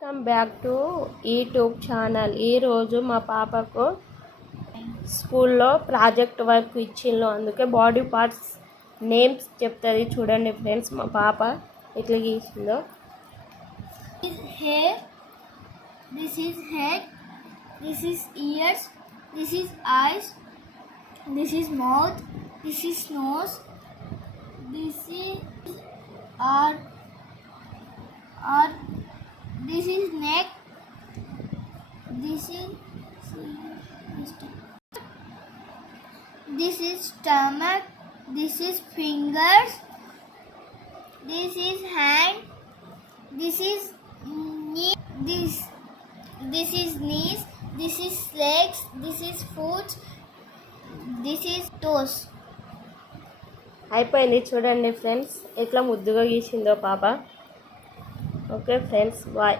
Welcome back to YouTube channel. ఈరోజు మా పాపకు స్కూల్లో ప్రాజెక్ట్ వర్క్ ఇచ్చిండ్రు, అందుకే బాడీ పార్ట్స్ నేమ్స్ చెప్తుంది. చూడండి ఫ్రెండ్స్, మా పాప ఎట్లా గీసిందో. Hair, this is head, this is ears, this is eyes, this is mouth, this is nose, this is arm, this is neck, this is stomach, this is fingers, this is hand, this is knee, this is knees, this is legs, this is foot, this is toes. అయిపోయింది. చూడండి ఫ్రెండ్స్ ఎట్లా ముద్దుగా గీసిందో పాప. Okay friends, bye.